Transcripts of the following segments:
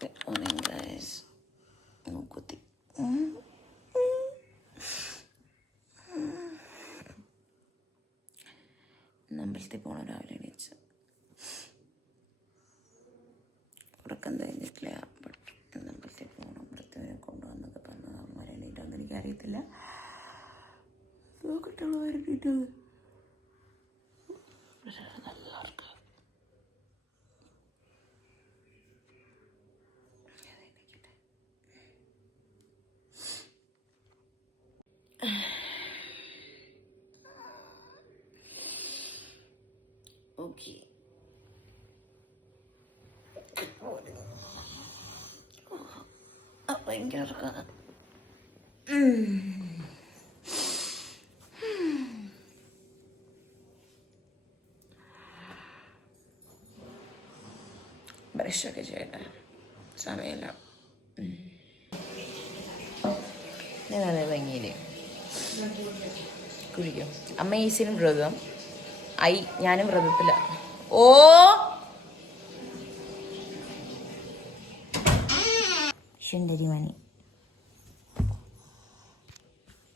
Good morning, guys. Nokuti. അമ്പലത്തിൽ പോകണം രാവിലെ എണീച്ച്. ഉറക്കം കഴിഞ്ഞിട്ടില്ല. ബട്ട് അമ്പലത്തിൽ പോകണം. അമ്പലത്തിനെ കൊണ്ടുവന്നൊക്കെ പറഞ്ഞത് അമ്മമാരെ എണീറ്റാന്ന് എനിക്കറിയത്തില്ല. നോക്കിട്ടുള്ള എണീറ്റത് നല്ല ഉറക്കം. ഓക്കെ, ഭയങ്കര ഉറക്കമാണ്. ബ്രഷൊക്കെ ചെയ്യട്ടെ, സമയമില്ല. നല്ല ഭംഗിയില്ലേ കുഴിക്കും. അമ്മ ഈസിനും വ്രതം ഞാനും വ്രതത്തില്ല. ഓ ശുണ്ടരി മണി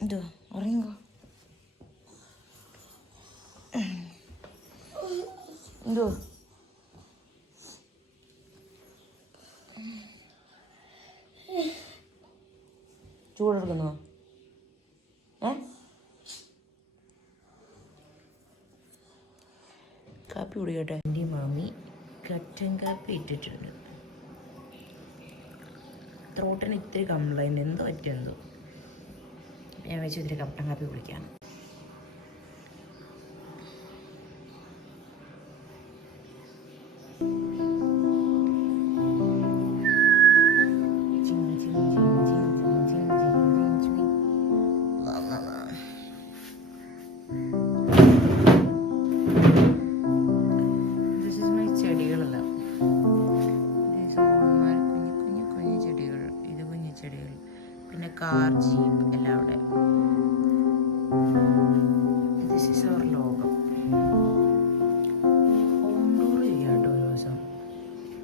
എന്തോ ഉറങ്ങോ എന്തോ ചൂടെടുക്കുന്നോ? കാപ്പി കുടിക്കട്ടെ. എൻ്റെ മാമി കട്ടൻ കാപ്പി ഇട്ടിട്ടുണ്ട്. ത്രോട്ടിന് ഇത്തിരി കംപ്ലൈൻറ്റ് എന്തോ പറ്റുമെന്തോ. ഞാൻ വെച്ച് ഇത്തിരി കട്ടൻ കാപ്പി കുടിക്കാം. കാർ, ജീപ്പ് എല്ലാം അവിടെ. ദിസ് ഈസ് അവർ ലോകം. ഹോം ടൂർ ചെയ്യാം കേട്ടോ ഒരു ദിവസം.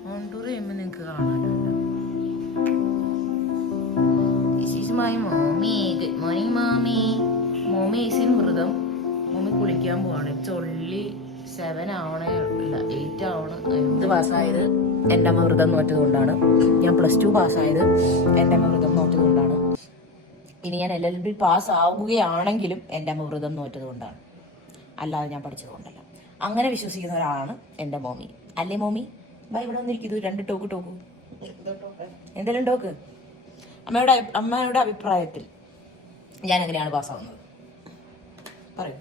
ഹോം ടൂർ ചെയ്യുമ്പോൾ നിങ്ങൾക്ക് കാണാമല്ലോ. This is my mommy. Good morning mommy. Mommy ഈസിൻ വ്രതം. മോമി കുളിക്കാൻ പോവാണ്. ഇറ്റ്സ് ഓൺലി 7 ആവണേ, ഇല്ല 8 ആവണം. എന്ത് പാസ്സായത് എൻ്റെ അമ്മ വ്രതം നോറ്റതുകൊണ്ടാണ്. ഞാൻ +2 പാസ്സായത് എൻ്റെ അമ്മ വ്രതം നോറ്റതുകൊണ്ടാണ്. ഇനി ഞാൻ LLB പാസ് ആവുകയാണെങ്കിലും എൻ്റെ അമ്മ വ്രതം നോറ്റത് കൊണ്ടാണ്, അല്ലാതെ ഞാൻ പഠിച്ചത് കൊണ്ടല്ല. അങ്ങനെ വിശ്വസിക്കുന്ന ഒരാളാണ് എൻ്റെ മോമി. അല്ലേ മോമി? ഇവിടെ വന്നിരിക്കുന്നു 2 ടോക്ക്. എന്തെങ്കിലും ടോക്ക്. അമ്മയുടെ അഭിപ്രായത്തിൽ ഞാൻ എങ്ങനെയാണ് പാസ്സാവുന്നത് പറയൂ.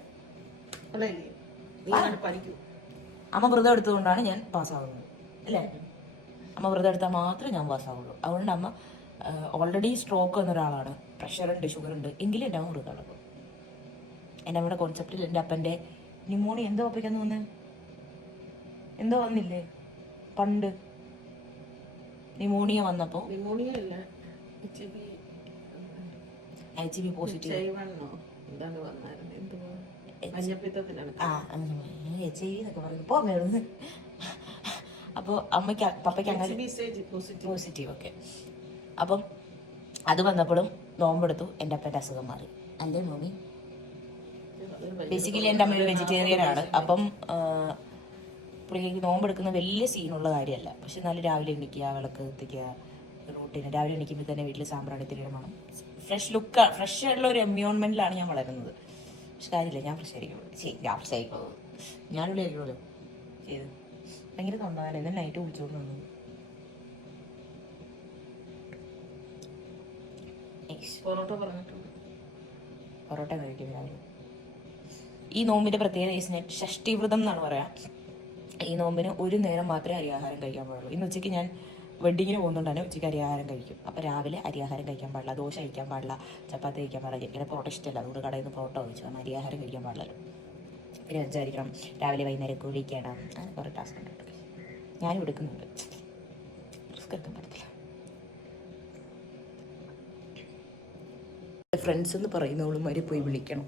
അമ്മ വ്രതം എടുത്തുകൊണ്ടാണ് ഞാൻ പാസ്സാവുന്നത് അല്ലേ? അമ്മ വ്രതം എടുത്താൽ മാത്രമേ ഞാൻ പാസ്സാവുള്ളൂ. അതുകൊണ്ട് അമ്മ ഓൾറെഡി സ്ട്രോക്ക് വന്ന ഒരാളാണ്. പ്രഷറുണ്ട്, ഷുഗറുണ്ട്, എങ്കിലും എൻ്റെ അമ്മ വ്രതം എടുക്കും. എൻ്റെ അമ്മയുടെ കോൺസെപ്റ്റിൽ എൻ്റെ അപ്പൻ്റെ ന്യൂമോണിയ എന്തോ ഒപ്പിക്കാന്ന് വന്ന് എന്തോ വന്നില്ലേ പണ്ട്? ന്യൂമോണിയ വന്നപ്പോൾ HIV പോസിറ്റീവ്. HIV എന്നൊക്കെ പറയുമ്പോൾ മേടുന്ന്. അപ്പോൾ പപ്പയ്ക്ക് അങ്ങനെ പോസിറ്റീവ് ഒക്കെ. അപ്പം അത് വന്നപ്പോഴും നോമ്പെടുത്തു, എൻ്റെ അപ്പൻ്റെ അസുഖം മാറി. അല്ലേ മോമി? ബേസിക്കലി എൻ്റെ അമ്മ ഒരു വെജിറ്റേറിയനാണ്. അപ്പം പുള്ളിക്ക് നോമ്പെടുക്കുന്ന വലിയ സീനുള്ള കാര്യമല്ല. പക്ഷെ എന്നാലും രാവിലെ എണീക്കുക, വിളക്ക് കത്തിക്കുക, റൂട്ടീന്. രാവിലെ എണീക്കുമ്പോൾ തന്നെ വീട്ടിൽ സാമ്പ്രാണിത്തിരി മണം, ഫ്രഷ് ആയിട്ടുള്ള ഒരു എൻവയോൺമെൻറ്റിലാണ് ഞാൻ വളരുന്നത്. പക്ഷെ കാര്യമില്ല, ഞാൻ ഫ്രഷ് ആയിരിക്കും. ഞാനുള്ളിൽ ആയിരിക്കുമല്ലോ ചെയ്ത്. ഭയങ്കര തൊണ്ടാണ്. എന്നാൽ നൈറ്റ് കുളിച്ചോണ്ട് വന്നു. പൊറോട്ട കഴിക്കും രാവിലെ. ഈ നോമ്പിൻ്റെ പ്രത്യേകത ഷഷ്ടിവ്രതം എന്നാണ് പറയാം. ഈ നോമ്പിന് ഒരു നേരം മാത്രമേ അരിയാഹാരം കഴിക്കാൻ പാടുള്ളൂ. ഇന്ന് ഉച്ചയ്ക്ക് ഞാൻ വെഡ്ഡിങ്ങിന് പോകുന്നതുകൊണ്ടാണ് ഉച്ചയ്ക്ക് അരിയാഹാരം കഴിക്കും. അപ്പോൾ രാവിലെ അരിയാഹാരം കഴിക്കാൻ പാടില്ല, ദോശ കഴിക്കാൻ പാടില്ല, ചപ്പാത്തി കഴിക്കാൻ പാടില്ല. ഇങ്ങനെ പൊറോട്ട ഇഷ്ടമല്ല, അതുകൊണ്ട് കടയിൽ നിന്ന് പൊറോട്ട കഴിച്ചു. കാരണം അരിയാഹാരം കഴിക്കാൻ പാടില്ലല്ലോ. പിന്നെ വിചാരിക്കണം രാവിലെ വൈകുന്നേരം കുഴിക്കണം, അങ്ങനെ കുറേ ടാസ്ക് ഉണ്ട്. ഞാനും എടുക്കുന്നുണ്ട്, റിസ്ക് എടുക്കാൻ പറ്റത്തില്ല. ഫ്രണ്ട്സ് എന്ന് പറയുന്നവളുമാരെ പോയി വിളിക്കണം.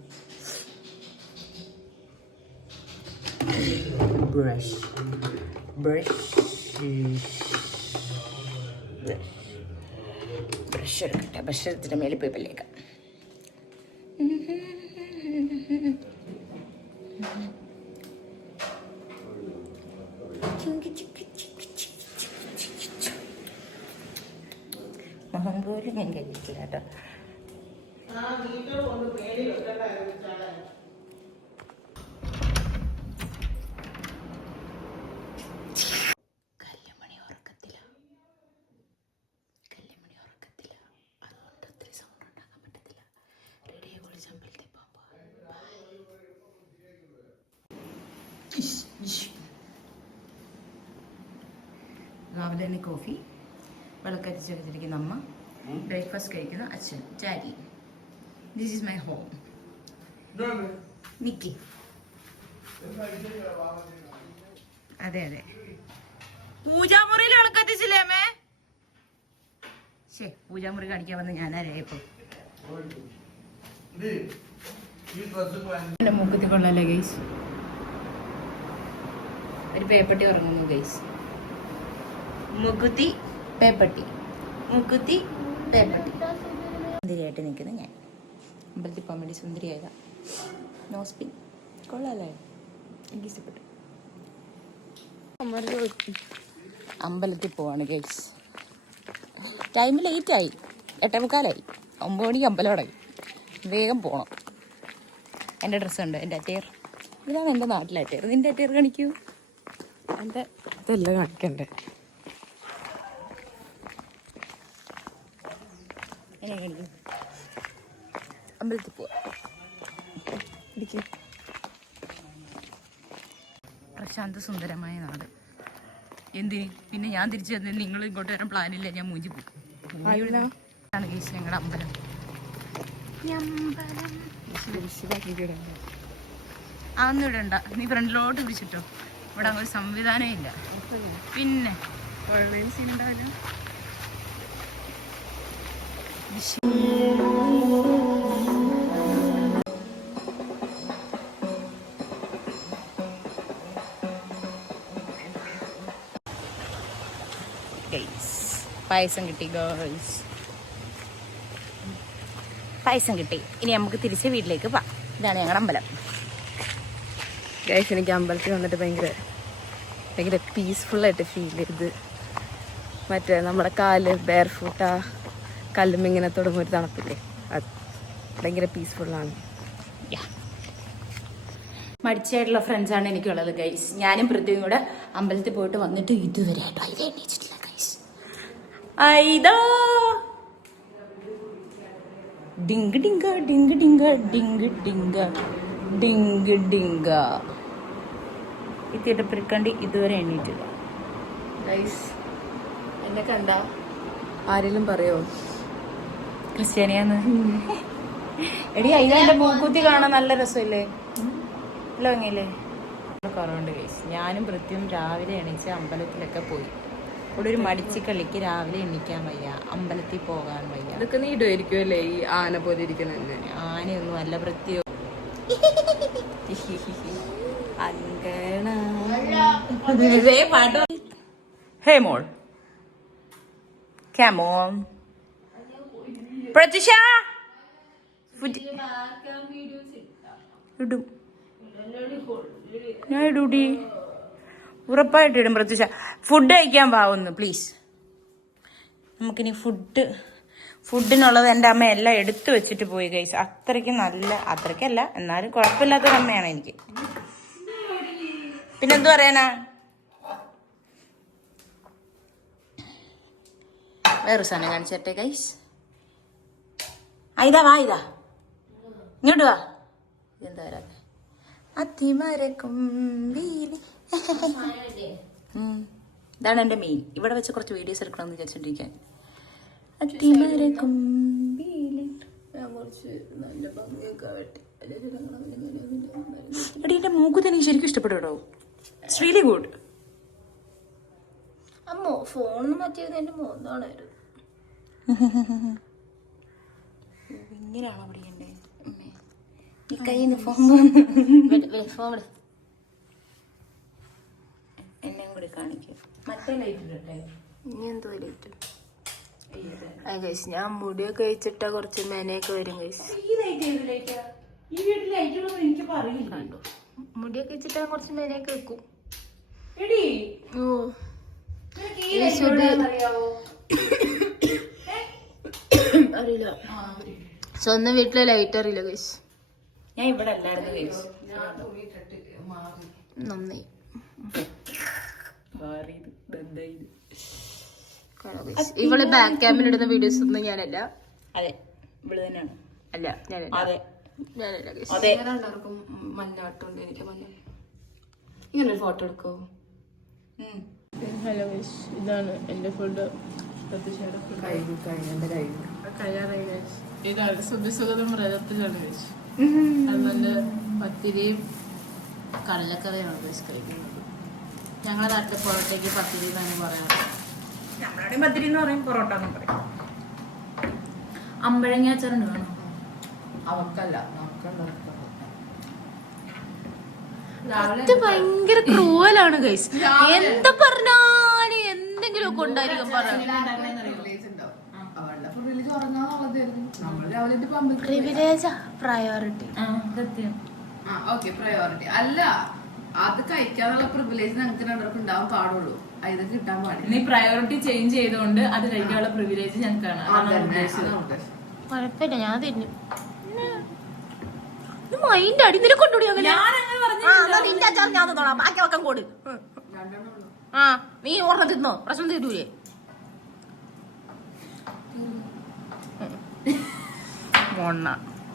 ബ്രഷ് ബ്രഷ് എടുക്കട്ടെ. ബ്രഷ് എടുത്തിട്ട് മേലിൽ പോയി പല്ലേക്കാം. മുഖം പോലും ഞാൻ കഴിച്ചിട്ടില്ല കേട്ടോ. കല്ലുമണി ഉറക്കത്തില്ല, അതുകൊണ്ട് ഒത്തിരി സൗണ്ട് ഉണ്ടാക്കാൻ പറ്റത്തില്ല. റെഡിയെ കുളിച്ച് അമ്പലത്തിൽ പോകുമ്പോൾ രാവിലെ തന്നെ കോഫി, വിളക്കരിച്ച് വെച്ചിരിക്കുന്ന അമ്മ, ബ്രേക്ക്ഫാസ്റ്റ് കഴിക്കുന്ന അച്ഛൻ, daddy. This is my home. Nikki. അതെ അതെ, പൂജാമുറിയിൽ വിളക്കത്തിച്ചില്ലേ അമ്മേ? ശേ, പൂജാമുറി കാണിക്കാൻ വന്ന് ഞാനാരേ ഇപ്പൊ. എന്റെ മൂക്കത്തി കൊള്ളല്ലേ ഗൈസ്. ഒരു പേപ്പട്ടി ഉറങ്ങുന്നു ഗൈസ്. മുക്കുത്തി പേപ്പട്ടി, മുക്കുത്തി പേപ്പട്ടി. സുന്ദരിയായിട്ട് നിൽക്കുന്ന ഞാൻ അമ്പലത്തിൽ പോകാൻ വേണ്ടി സുന്ദരിയായതാ. നോസ്പിൻ കൊള്ളാല്ലേ, എനിക്ക് ഇഷ്ടപ്പെട്ടു. അമ്പലത്തിൽ പോവാണ് ഗൈസ്. ടൈം ലേറ്റായി, 8:45. 9 മണിക്ക് അമ്പലം അടങ്ങി. വേഗം പോകണം. എൻ്റെ ഡ്രസ്സുണ്ട്, എൻ്റെ അറ്റയർ. ഇതാണ് എൻ്റെ നാട്ടിലെ അറ്റയർ. നിൻ്റെ അറ്റയർ കാണിക്കൂ. എൻ്റെ ഇതെല്ലാം കാണിക്കണ്ടേ. അമ്പലത്തിൽ പോവാ. പ്രശാന്ത സുന്ദരമായ നാട്. എന്തിന് പിന്നെ ഞാൻ തിരിച്ചു വന്നിട്ട് നിങ്ങൾ ഇങ്ങോട്ട് വരാൻ പ്ലാനില്ല. ഞാൻ മൂഞ്ചി പോകും. ഗീസ് ഞങ്ങളുടെ അമ്പലം. അതൊന്നും ഇവിടെ ഉണ്ട. നീ ഫ്രണ്ടിലോട്ട് പിടിച്ചിട്ടോ. ഇവിടെ അങ്ങനെ ഒരു സംവിധാനം ഇല്ല. പിന്നെ സീനുണ്ടാവില്ല. പായസം കിട്ടി ഗേൾസ്, പായസം കിട്ടി. ഇനി നമുക്ക് തിരിച്ച് വീട്ടിലേക്ക് പോവാം. ഇതാണ് ഞങ്ങളുടെ അമ്പലം ഗൈസ്. എനിക്ക് അമ്പലത്തിൽ വന്നിട്ട് ഭയങ്കര പീസ്ഫുള്ളായിട്ട് ഫീൽ ചെയ്ത്. മറ്റേ നമ്മുടെ കാല് ബെയർ ഫുട്ടാ കല്ലുമിങ്ങനെ തൊടുമ്പോൾ ഒരു തണുപ്പില്ലേ, അത് ഭയങ്കര പീസ്ഫുള്ളാണ്. മടിച്ചായിട്ടുള്ള ഫ്രണ്ട്സാണ് എനിക്കുള്ളത് ഗൈസ്. ഞാനും പൃഥ്വിയും കൂടെ അമ്പലത്തിൽ പോയിട്ട് വന്നിട്ട് ഇതുവരെ ആയിട്ടോ ഇത് എണ്ണീച്ചിട്ടില്ല ഗൈസ്. ഐദാ ഡിങ്ക് ഡിങ്ക ഡിങ്ക് ഡിങ്ക ഡിങ്ക് ഡിങ്ക ഡിങ്ക് ഡിങ്ക. ഈ തിരപ്പിരിക്കണ്ടി ഇതുവരെ എണ്ണീറ്റില്ല ഗൈസ്. എന്നെ കണ്ട ആരെങ്കിലും പറയോ ക്രിസ്ത്യാനിയാന്ന്? എടി അതിന്റെ മൂക്കുത്തി കാണാൻ നല്ല രസമില്ലേ, നല്ല ഭംഗിയില്ലേ? കുറവുണ്ട് ഗൈസ്. ഞാനും പൃഥ്വിയും രാവിലെ എണീച്ച് അമ്പലത്തിലൊക്കെ പോയി. ഇവിടെ ഒരു മടിച്ചിക്കളിക്ക് രാവിലെ എണീക്കാൻ വയ്യ, അമ്പലത്തിൽ പോകാൻ വയ്യ. ഇതൊക്കെ നീ ഇടുമായിരിക്കും അല്ലേ, ഈ ആന പോലെ ഇരിക്കുന്ന? ആനയൊന്നും അല്ല പൃഥ്വിയോ. ഹേ മോൾ, come on. പ്രത്യുഷ ഇടും, ഞാൻ ഇടൂടി, ഉറപ്പായിട്ട് ഇടും. പ്രത്യുഷ ഫുഡ് കഴിക്കാൻ പാവുന്നു പ്ലീസ്. നമുക്കിനി ഫുഡിനുള്ളത് എൻ്റെ അമ്മ എല്ലാം എടുത്തു വെച്ചിട്ട് പോയി ഗൈസ്. അത്രയ്ക്കല്ല എന്നാലും കുഴപ്പമില്ലാത്തൊരമ്മയാണ് എനിക്ക്. പിന്നെന്തു പറയാനാ? വേറൊരു സാധനം കാണിച്ചട്ടെ ഗൈസ്. ഇതാ വാ, ഇങ്ങോട്ട് വാ. ഇതെന്താ വരാതെ? അതിമരക്കുംബീലി. ഇതാണ് എൻ്റെ മെയിൻ. ഇവിടെ വെച്ച് കുറച്ച് വീഡിയോസ് എടുക്കണമെന്ന് വിചാരിച്ചോണ്ടിരിക്കാൻ. അതിമരക്കുംബീലി. എടി എൻ്റെ മൂക്കുത്തി എനിക്ക് ശരിക്കും ഇഷ്ടപ്പെട്ടു കേട്ടോ. It's really good. അമ്മോ ഫോൺ മാറ്റിയത് എൻ്റെ മോന്നാണായിരുന്നു. ഇങ്ങനെയാണോ പഠിക്കണ്ടേ? ഈ കയ്യിൽ നിന്ന് ഫോൺ എന്നെ കൂടി കാണിക്കും. മറ്റേ ലൈറ്റ് ഇടട്ടെ? ഇനി എന്തോ ലൈറ്റ്? ഞാൻ മുടിയൊക്കെ വെച്ചിട്ടാ കുറച്ച് മെനയൊക്കെ വരും കണ്ടു. മുടിയൊക്കെ വെച്ചിട്ടാ കുറച്ച് മെനയൊക്കെ വെക്കും. അറിയില്ല. സ്വന്തം വീട്ടിലെ ലൈറ്റ് അറിയില്ല ഗൈസ്. ഞാൻ ഇവിടെ അല്ലായിരുന്നു ഗൈസ്. നന്നായി. ഇവള് ബാക്ക് ക്യാമിൽ ഇടുന്ന വീഡിയോസ് ഒന്നും ഞാനല്ല. അതെ ഇവള് തന്നെയാണ്. അല്ല ഞാനല്ല. ഞാനല്ല ഗൈസ്. എല്ലാവർക്കും മഞ്ഞാട്ടുണ്ട്. എനിക്ക് മഞ്ഞ ഇങ്ങനെ ഒരു ഫോട്ടോ എടുക്കോ? ഹലോ ഗൈസ്, ഇതാണ് എന്റെ ഫുഡ്. ഇതാണ് സുഖസുഖം വ്രതത്തിലാണ് ഗൈസ്. അതുപോലെ പത്തിരിയും കടലക്കറിയാണ് ഗൈസ് കഴിക്കുന്നത്. ഞങ്ങളുടെ നാട്ടിലെ പൊറോട്ടയ്ക്ക് പത്തിരി എന്നാണ് പറയാറ്. നമ്മളവിടെ പത്തിരി എന്ന് പറയും, പൊറോട്ട എന്ന് പറയും. അമ്പഴങ്ങ അച്ചാറുണ്ട് വേണം. അവർക്കല്ല, ഇത് ഭയങ്കര ക്രൂവലാണ് ഗൈസ്. എന്താ പറഞ്ഞാല് എന്തെങ്കിലും ഒക്കെ ഉണ്ടായിരിക്കും പറയാം. Privilege priority. സത്യം. പ്രയോറിറ്റി അല്ല, അത് കഴിക്കാനുള്ള പ്രിവിലേജ് ഞങ്ങൾക്ക് രണ്ടുപേർക്കും ഉണ്ടാവാൻ പാടുള്ളൂ. ഇത് കിട്ടാൻ പാടില്ല. നീ പ്രയോറിറ്റി ചേഞ്ച് ചെയ്തുകൊണ്ട് അത് കഴിക്കാനുള്ള പ്രിവിലേജ് ഞങ്ങൾക്കാണ്. കുഴപ്പമില്ല, ഞാൻ തിന്നു. മൈൻഡ് അടി നിന്നെ കൊണ്ടുപോയി അങ്ങനെ. നിന്റെ അച്ചാർ ഞാൻ തന്നോളാം, ബാക്കി വെക്കാൻ കൊടു. ആ നീ ഓർമ്മ തിന്നോ, പ്രശ്നം തീരൂലേ?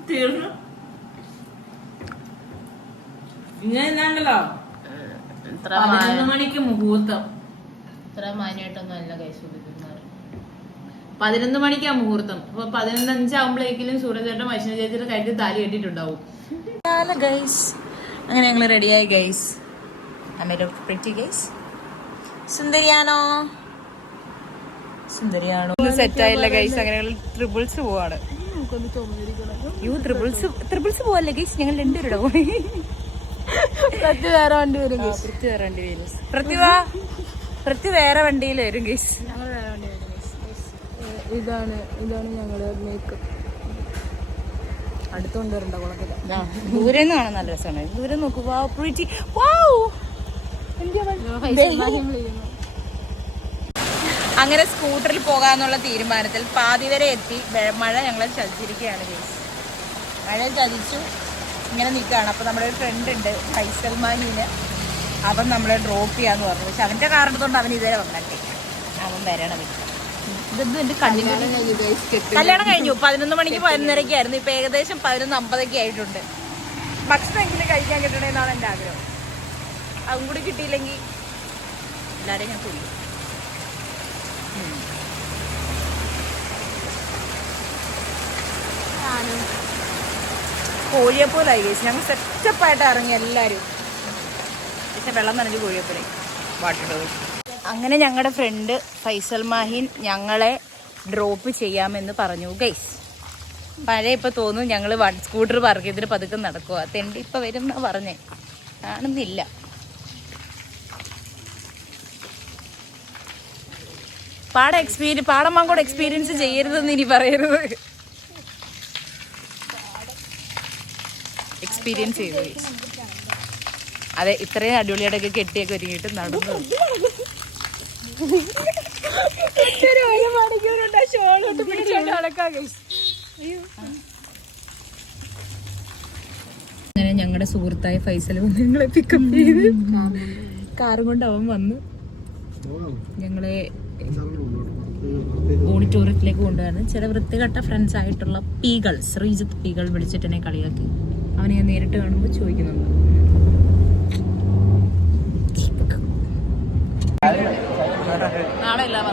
തീർന്നു. ഇങ്ങനെയാണല്ലോ 11 മണിക്ക് മുഹൂർത്തം. ഇത്ര മാന്യമായിട്ടൊന്നും അല്ല കൈ സുഖിക്കുന്നത്. 11 മണിക്കാ മുഹൂർത്തം. അപ്പൊ 11:05 ആകുമ്പോഴേക്കും സൂര്യചേട്ടൻ വൈഷ്ണവ ചേച്ചിയുടെ കഴുത്തിൽ താലി കെട്ടിട്ടുണ്ടാവും. അങ്ങനെ ഞങ്ങള് റെഡിയായി ഗൈസ്. സുന്ദരിയാണോ? സുന്ദരിയാണോ? സെറ്റായില്ല ഗൈസ്. അങ്ങനെ ട്രിപ്പിൾസ് പോവാണ്. ട്രിപ്പിൾസ് പോവല്ലേ ഗൈസ്, ഞങ്ങൾ രണ്ടുപേരുടെ പോയി. പ്രതി വേറെ വണ്ടി വരും. പ്രതി വേറെ വണ്ടിയിൽ വരും ഗൈസ്. ഇതാണ് ഞങ്ങളുടെ മേക്കപ്പ്. അടുത്തോണ്ട് വരണ്ട കുളത്തില്ല. ദൂരെ നിന്ന് കാണാൻ നല്ല രസമാണ്. ദൂരെ നോക്കൂ. അങ്ങനെ സ്കൂട്ടറിൽ പോകാന്നുള്ള തീരുമാനത്തിൽ പാതി വരെ എത്തി. മഴ ഞങ്ങളെ ചതിച്ചിരിക്കുകയാണ് ഗൈസ്. മഴ ചതിച്ചു ഇങ്ങനെ നിൽക്കുകയാണ്. അപ്പോൾ നമ്മുടെ ഒരു ഫ്രണ്ട് ഉണ്ട് ഫൈസൽ മാഹിന്. അവൻ നമ്മളെ ഡ്രോപ്പ് ചെയ്യാന്ന് പറഞ്ഞു. പക്ഷെ അവൻ്റെ കാരണത്തോണ്ട് അവൻ ഇതുവരെ വന്നിട്ടില്ല. അവൻ വരണം. ഇതൊന്നും എൻ്റെ കല്യാണം കഴിഞ്ഞു. 11 മണിക്ക് 11:30 ഇപ്പൊ ഏകദേശം 11:50 ആയിട്ടുണ്ട്. ഭക്ഷണമെങ്കിലും കഴിക്കാൻ കിട്ടണമെന്നാണ് എൻ്റെ ആഗ്രഹം. അതും കൂടി കിട്ടിയില്ലെങ്കിൽ എല്ലാവരെയും ഞാൻ കൊല്ലും. കോഴിയെപ്പോലായി കഴിച്ചു. ഞങ്ങൾ സെറ്റപ്പായിട്ട് ഇറങ്ങി എല്ലാവരും. പക്ഷെ വെള്ളം നനഞ്ഞ് കോഴിയെപ്പോലായി വാട്ടിട്ടത്. അങ്ങനെ ഞങ്ങളുടെ ഫ്രണ്ട് ഫൈസൽ മാഹിൻ ഞങ്ങളെ ഡ്രോപ്പ് ചെയ്യാമെന്ന് പറഞ്ഞു ഗൈസ്. പഴയ ഇപ്പൊ തോന്നുന്നു ഞങ്ങള് സ്കൂട്ടർ പാർക്ക് ചെയ്തിട്ട് പതുക്കെ നടക്കുക. തെണ്ടി ഇപ്പൊ വരും എന്നാ പറഞ്ഞേ, കാണുന്നില്ല. പാടമാങ്കോട് എക്സ്പീരിയൻസ് ചെയ്യരുതെന്ന് ഇനി പറയരുത്. എക്സ്പീരിയൻസ് ചെയ്തു ഗൈസ്. അതെ, ഇത്രയും അടിപൊളിയായിട്ടൊക്കെ കെട്ടിയൊക്കെ ഒരുങ്ങിയിട്ട് നടന്നു. അങ്ങനെ ഞങ്ങളുടെ സുഹൃത്തായ ഫൈസൽ വന്ന് ഞങ്ങളെ പിക്കപ്പ് ചെയ്ത് കാറും കൊണ്ട് അവൻ വന്ന് ഞങ്ങളെ ഓഡിറ്റോറിയത്തിലേക്ക് കൊണ്ടുവന്ന്. ചില വൃത്തികെട്ട ഫ്രണ്ട്സ് ആയിട്ടുള്ള പീകൾ, ശ്രീജിത്ത് പീകൾ വിളിച്ചിട്ട് എന്നെ കളിയാക്കി. അവനെ ഞാൻ നേരിട്ട് കാണുമ്പോൾ ചോദിക്കുന്നുണ്ട്. നാളെ എല്ലാം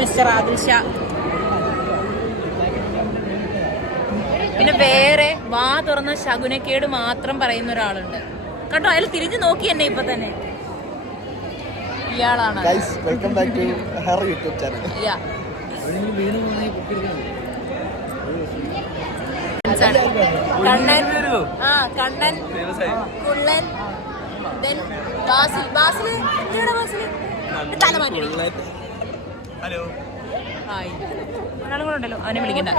മിസ്റ്റർ ആദിൽ ഷാ. പിന്നെ വേറെ വാ തുറന്ന ശകുനക്കേട് മാത്രം പറയുന്ന ഒരാളുണ്ട് കേട്ടോ. അതിൽ തിരിഞ്ഞു നോക്കി എന്നെ ഇപ്പൊ തന്നെ. ഇയാളാണ് കണ്ണൻ, കണ്ണൻ, കുള്ളൻ, Then ബാസിൽ എന്തിനാ ബാസിൽ തല മാറ്റി ഹലോ ഹായ് ഒരാളും കൂടെ ഉണ്ടല്ലോ അവനെ വിളിക്കണ്ട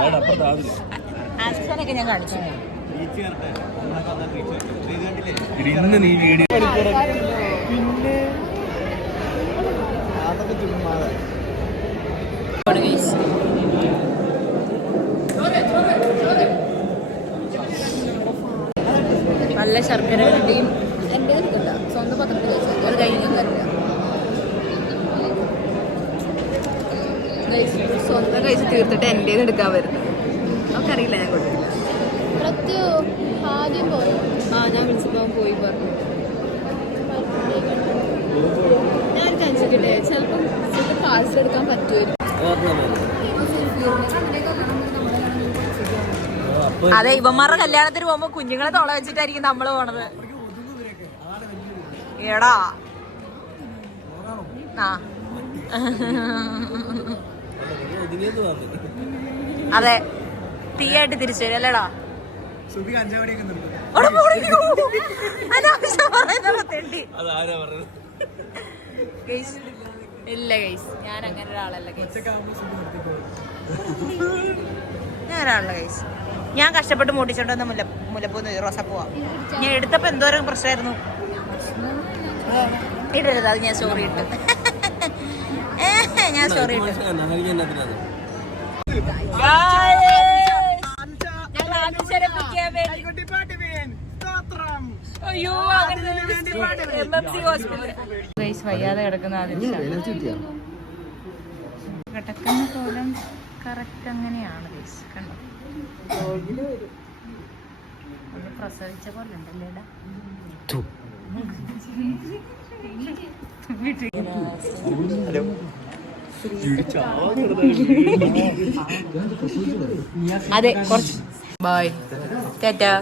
ആക്സസൊക്കെ ഞാൻ കാണിച്ചു ഇന്ന് നീ വീഡിയോ നല്ല ശർക്കര കണ്ടിയും എൻ്റെ എടുക്കണ്ട സ്വന്തം പത്രത്തിൽ വെച്ചാൽ അത് കഴിഞ്ഞൊന്നും തരില്ല സ്വന്തം കഴിച്ച് തീർത്തിട്ട് എൻ്റെ എടുക്കാൻ വരുന്നു നമുക്കറിയില്ല ഞാൻ കൊടുക്കില്ല ആദ്യം പോയോ? ഞാൻ വിളിച്ചപ്പോൾ പോയി പറഞ്ഞു ഞാൻ കഴിച്ചിട്ടില്ലേ ചിലപ്പം പാഴ്സൽ എടുക്കാൻ പറ്റുമായിരിക്കും. അതെ ഇവന്മാരുടെ കല്യാണത്തിന് പോകുമ്പോ കുഞ്ഞുങ്ങളെ തൊള വെച്ചിട്ടായിരിക്കും നമ്മള് പോണത്. എടാ അതെ തീയായിട്ട് തിരിച്ചു വരും അല്ലേടാ. ഇല്ല ഗൈസ് ഞാൻ അങ്ങനെ ഒരാളല്ല ഗൈസ്. ഞാൻ ഒരാളല്ല ഗൈസ്. ഞാൻ കഷ്ടപ്പെട്ട് മൂട്ടിച്ചോണ്ടെന്ന് മുല്ലപ്പൂന്ന് റോസപ്പൂവാ. ഞാൻ എടുത്തപ്പോ എന്തോരം പ്രശ്നമായിരുന്നു. ഇടരുത് അത് ഞാൻ സ്റ്റോറി ഇട്ട് ഞാൻ സ്റ്റോറി ഇട്ട് വയ്യാതെ കിടക്കുന്ന കിടക്കുന്ന കോലം കറക്റ്റ് അങ്ങനെയാണ് ഗൈസ്. കണ്ടോ ഒന്ന് പ്രസവിച്ച പോലെ ഉണ്ടല്ലേടാ. അതെ കുറച്ച് ബൈ ടാറ്റാ.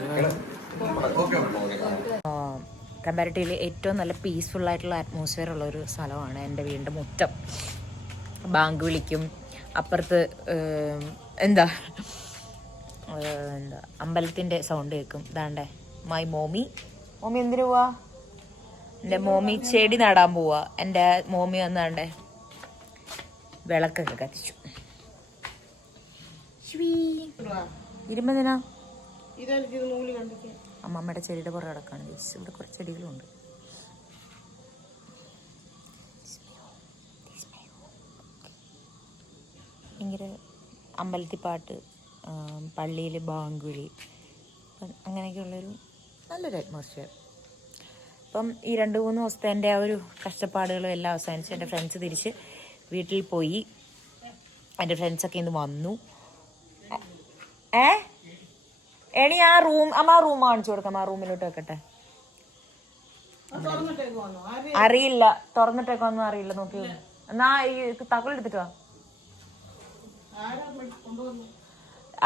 കമ്പാരിറ്റീവ്ലി ഏറ്റവും നല്ല പീസ്ഫുൾ ആയിട്ടുള്ള അറ്റ്മോസ്ഫിയർ ഉള്ള ഒരു സ്ഥലമാണ് എൻ്റെ വീടിൻ്റെ മുറ്റം. ബാങ്ക് വിളിക്കും അപ്പുറത്ത് എന്താ അമ്പലത്തിൻ്റെ സൗണ്ട് കേൾക്കും. ഇതാണ്ടേ മൈ മോമി എന്തിനു പോവാ? എൻ്റെ മോമി ചെടി നടാൻ പോവാ. എൻ്റെ മോമി വന്നാണ്ടേ വിളക്കൊക്കെ കത്തിച്ചു. ഇരുമ്പതിനാ അമ്മമ്മയുടെ ചെടിയുടെ പുറകെ കിടക്കാണ്. ഇവിടെ കുറച്ച് ചെടികളുണ്ട്. ഭയങ്കര അമ്പലത്തിൽ പാട്ട്, പള്ളിയിൽ ബാങ്ക് വിളി, അങ്ങനെയൊക്കെയുള്ളൊരു നല്ലൊരു അറ്റ്മോസ്ഫിയർ. അപ്പം ഈ 2-3 ദിവസത്തെ എൻ്റെ ആ ഒരു കഷ്ടപ്പാടുകളും എല്ലാം അവസാനിച്ച് എൻ്റെ ഫ്രണ്ട്സ് തിരിച്ച് വീട്ടിൽ പോയി. എൻ്റെ ഫ്രണ്ട്സൊക്കെ ഇന്ന് വന്നു. എണി ആ റൂം കാണിച്ചു കൊടുക്കാം. ആ റൂമിലോട്ട് വെക്കട്ടെ. അറിയില്ല തുറന്നിട്ടേക്കൊന്നും അറിയില്ല. നോക്കി എന്നാ ഈ തക്കൽ എടുത്തിട്ട് വാ.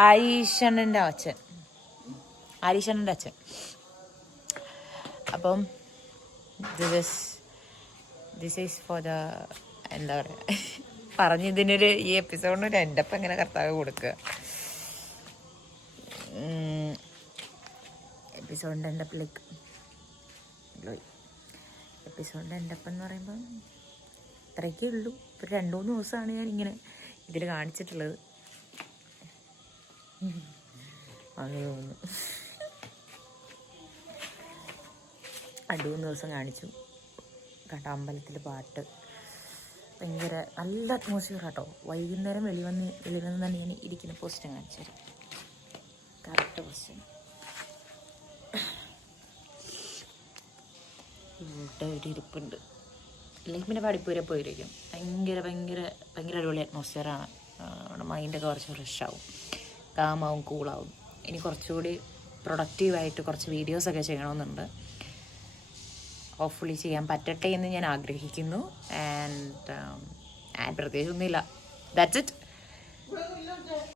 ആരീഷണ്ണൻ്റെ അച്ഛൻ. അപ്പം ദിസ് ഈസ് ഫോർ ദ എന്താ പറയുക പറഞ്ഞതിനൊരു ഈ എപ്പിസോഡിനൊരു എൻ്റെപ്പം എങ്ങനെ കർത്താവ് കൊടുക്കുക. എപ്പിസോഡിൻ്റെ എൻ്റെപ്പിലേക്ക് എപ്പിസോഡിൻ്റെ എൻ്റെപ്പം എന്ന് പറയുമ്പം ഇത്രയൊക്കെ ഉള്ളൂ. ഇപ്പോൾ 2-3 ദിവസമാണ് ഞാൻ ഇങ്ങനെ ഇതിൽ കാണിച്ചിട്ടുള്ളത്. അങ്ങനെ തോന്നുന്നു. 2-3 ദിവസം കാണിച്ചു കേട്ടോ. അമ്പലത്തിൽ പാട്ട് ഭയങ്കര നല്ല അറ്റ്മോസ്ഫിയർ കേട്ടോ. വൈകുന്നേരം വെളിവന്ന് തന്നെ ഞാൻ ഇരിക്കുന്ന പോസ്റ്റ് കാണിച്ചു തരാം. കറക്റ്റ് പോസ്റ്റ് ഇവിടെ ഒരു ഇരിപ്പുണ്ട്. അല്ലെങ്കിൽ പിന്നെ പഠിപ്പൂരെ പോയിരിക്കും. ഭയങ്കര അടിപൊളി അറ്റ്മോസ്ഫിയറാണ്. നമ്മുടെ മൈൻഡൊക്കെ കുറച്ച് ഫ്രഷാവും, കാമാവും, കൂളാവും. ഇനി കുറച്ചുകൂടി പ്രൊഡക്റ്റീവായിട്ട് കുറച്ച് വീഡിയോസൊക്കെ ചെയ്യണമെന്നുണ്ട്. ഹോപ്പ്ഫുള്ളി ചെയ്യാൻ പറ്റട്ടെ എന്ന് ഞാൻ ആഗ്രഹിക്കുന്നു. ആൻഡ് പ്രത്യേകിച്ചൊന്നുമില്ല. That's it.